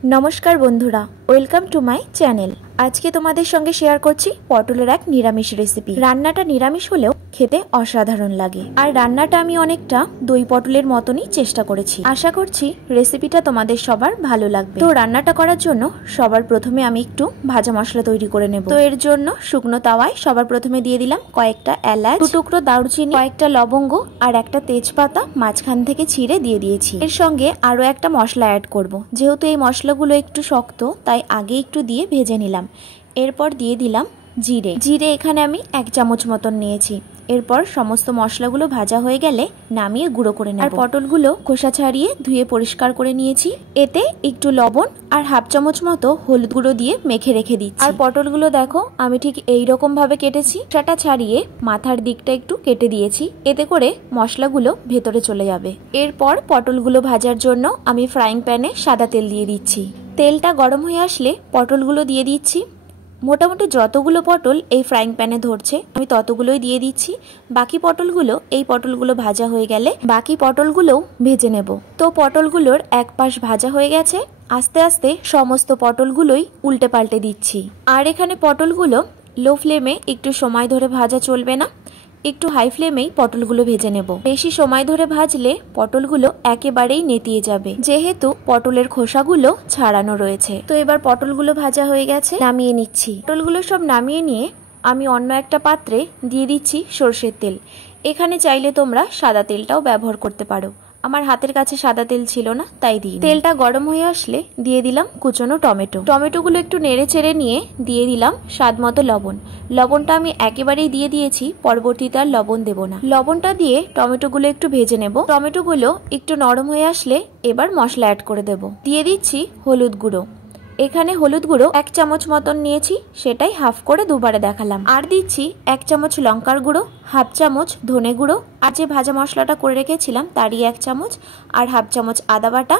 नमस्कार बंधुरा welcome to my channel. आज के तुम्हारे संगे शेयर करছি পটলের এক নিরামিষ রেসিপি। রান্নাটা নিরামিষ হলেও খেতে অসাধারণ লাগে আর রান্নাটা আমি অনেকটা দই পটলের মতনই চেষ্টা করেছি। আশা করছি রেসিপিটা তোমাদের সবার ভালো লাগবে। তো রান্নাটা করার জন্য সবার প্রথমে আমি একটু ভাজা মশলা তৈরি করে নেব। তো এর জন্য শুকনো তাওয়ায় সবার প্রথমে দিয়ে দিলাম কয়েকটা এলাচ, 2 টুকরো দারুচিনি, কয়েকটা লবঙ্গ আর একটা তেজপাতা মাঝখান থেকে ছিঁড়ে দিয়ে দিয়েছি। এর সঙ্গে আরো একটা মশলা অ্যাড করব। যেহেতু এই মশলাগুলো একটু শক্ত তাই আগে একটু দিয়ে ভেজে নিলাম। এরপর দিয়ে দিলাম জিরে। জিরে এখানে আমি 1 চামচ মতন নিয়েছি। এরপর সমস্ত মশলাগুলো ভাজা হয়ে গেলে নামিয়ে গুঁড়ো করে নেব। আর পটলগুলো খোসা ছাড়িয়ে ধুয়ে পরিষ্কার করে নিয়েছি। এতে একটু লবণ আর 1/2 চামচ মতো হলুদ গুঁড়ো দিয়ে মেখে রেখে দিচ্ছি। আর পটলগুলো দেখো আমি ঠিক এই রকম ভাবে কেটেছি। খোসাটা ছাড়িয়ে মাথার দিকটা একটু কেটে দিয়েছি, এতে করে মশলাগুলো ভেতরে চলে যাবে। এরপর পটলগুলো ভাজার জন্য আমি ফ্রাইং প্যানে সাদা তেল দিয়ে দিচ্ছি। তেলটা গরম হয়ে আসলে পটলগুলো দিয়ে দিচ্ছি। মোটামুটি যতগুলো পটল এই ফ্রাইং প্যানে ধরছে আমি ততগুলোই দিয়ে দিচ্ছি। বাকি পটলগুলো ভাজা হয়ে গেলে বাকি পটলগুলোও ভেজে নেব। তো পটলগুলোর এক পাশ ভাজা হয়ে গেছে। আস্তে আস্তে সমস্ত পটলগুলোই উল্টে পাল্টে দিচ্ছি। আর এখানে পটলগুলো লো ফ্লেমে একটু সময় ধরে ভাজা চলবে না, একটু হাই ফ্লেমেই পটলগুলো ভেজে নেব। বেশি সময় ধরে ভাজলে পটলগুলো একেবারেই নেতিয়ে যাবে, যেহেতু পটলের খোসাগুলো ছাড়ানো রয়েছে। তো এবার পটলগুলো ভাজা হয়ে গেছে, নামিয়ে নিচ্ছি। পটলগুলো সব নামিয়ে নিয়ে আমি অন্য একটা পাত্রে দিয়ে দিচ্ছি সরষের তেল। এখানে চাইলে তোমরা সাদা তেলটাও ব্যবহার করতে পারো। আমার হাতের কাছে সাদা তেল ছিল না তাই দিই। তেলটা গরম হয়ে আসলে দিয়ে দিলাম কুচনো টমেটো। টমেটোগুলো একটু নেড়ে চেড়ে নিয়ে দিয়ে দিলাম স্বাদ মতো লবণ। লবণটা আমি একেবারেই দিয়ে দিয়েছি, পরবর্তীতে আর লবণ দেব না। লবণটা দিয়ে টমেটোগুলো একটু ভেজে নেব। টমেটোগুলো একটু নরম হয়ে আসলে এবার মশলা অ্যাড করে দেব। দিয়ে দিচ্ছি হলুদ গুঁড়ো। এখানে হলুদ গুঁড়ো 1 চামচ মতন নিয়েছি, সেটাই হাফ করে দুবারে দেখালাম। আর দিচ্ছি 1 চামচ লঙ্কার গুঁড়ো, 1/2 চামচ ধনে গুঁড়ো, আর যে ভাজা মশলাটা করে রেখেছিলাম তারই 1 চামচ, আর 1/2 চামচ আদা বাটা।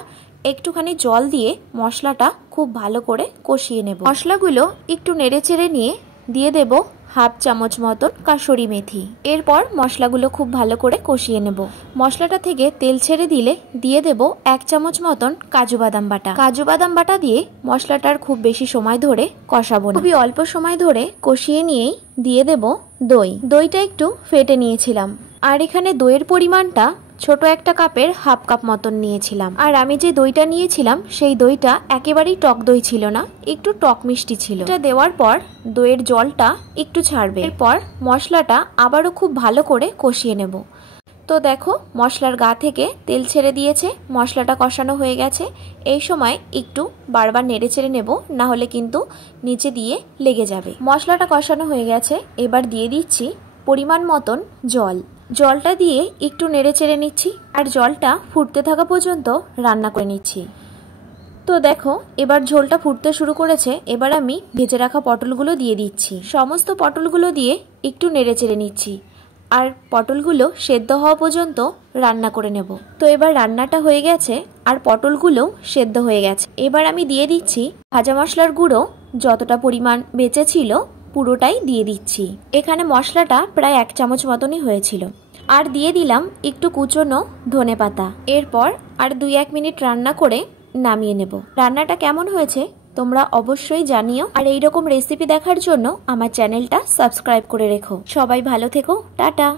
একটুখানি জল দিয়ে মশলাটা খুব ভালো করে কষিয়ে নেব। মশলাগুলো একটু নেড়ে চেড়ে নিয়ে দিয়ে দেব 1/2 চামচ মতন কাসুরি মেথি। এরপর মশলাগুলো খুব ভালো করে কষিয়ে নেব। মশলাটা থেকে তেল ছেড়ে দিলে দিয়ে দেব 1 চামচ মতন কাজু বাদাম বাটা। কাজু বাদাম বাটা দিয়ে মশলাটার খুব বেশি সময় ধরে কষাবো না, খুবই অল্প সময় ধরে কষিয়ে নিয়েই দিয়ে দেব দই। দইটা একটু ফেটে নিয়েছিলাম। আর এখানে দইয়ের পরিমাণটা ছোট একটা কাপের 1/2 কাপ মতন নিয়েছিলাম। আর আমি যে দইটা নিয়েছিলাম সেই দইটা একেবারেই টক দই ছিল না, একটু টক মিষ্টি ছিল। এটা দেওয়ার পর দইয়ের জলটা একটু ছাড়বে। এরপর মশলাটা আবারও খুব ভালো করে কষিয়ে নেব। তো দেখো মশলার গা থেকে তেল ছেড়ে দিয়েছে, মশলাটা কষানো হয়ে গেছে। এই সময় একটু বারবার নেড়ে চেড়ে নেব, না হলে কিন্তু নিচে দিয়ে লেগে যাবে। মশলাটা কষানো হয়ে গেছে, এবার দিয়ে দিচ্ছি পরিমাণ মতন জল। জলটা দিয়ে একটু নেড়ে চেড়ে নিচ্ছি আর জলটা ফুটতে থাকা পর্যন্ত রান্না করে নিচ্ছি। তো দেখো এবার ঝোলটা ফুটতে শুরু করেছে। এবার আমি ভেজে রাখা পটলগুলো দিয়ে দিচ্ছি। সমস্ত পটলগুলো দিয়ে একটু নেড়ে চেড়ে নিচ্ছি আর পটলগুলো সেদ্ধ হওয়া পর্যন্ত রান্না করে নেব। তো এবার রান্নাটা হয়ে গেছে আর পটলগুলো সেদ্ধ হয়ে গেছে। এবার আমি দিয়ে দিচ্ছি ভাজা মশলার গুঁড়ো। যতটা পরিমাণ বেঁচে ছিল পুরোটাই দিয়ে দিচ্ছি। এখানে মশলাটা প্রায় 1 চামচ মতনই হয়েছিল। আর দিয়ে দিলাম একটু কুচনো ধনে পাতা। এরপর আর 2-1 মিনিট রান্না করে নামিয়ে নেব। রান্নাটা কেমন হয়েছে তোমরা অবশ্যই জানিও। আর এইরকম রেসিপি দেখার জন্য আমার চ্যানেলটা সাবস্ক্রাইব করে রেখো। সবাই ভালো থেকো, টাটা।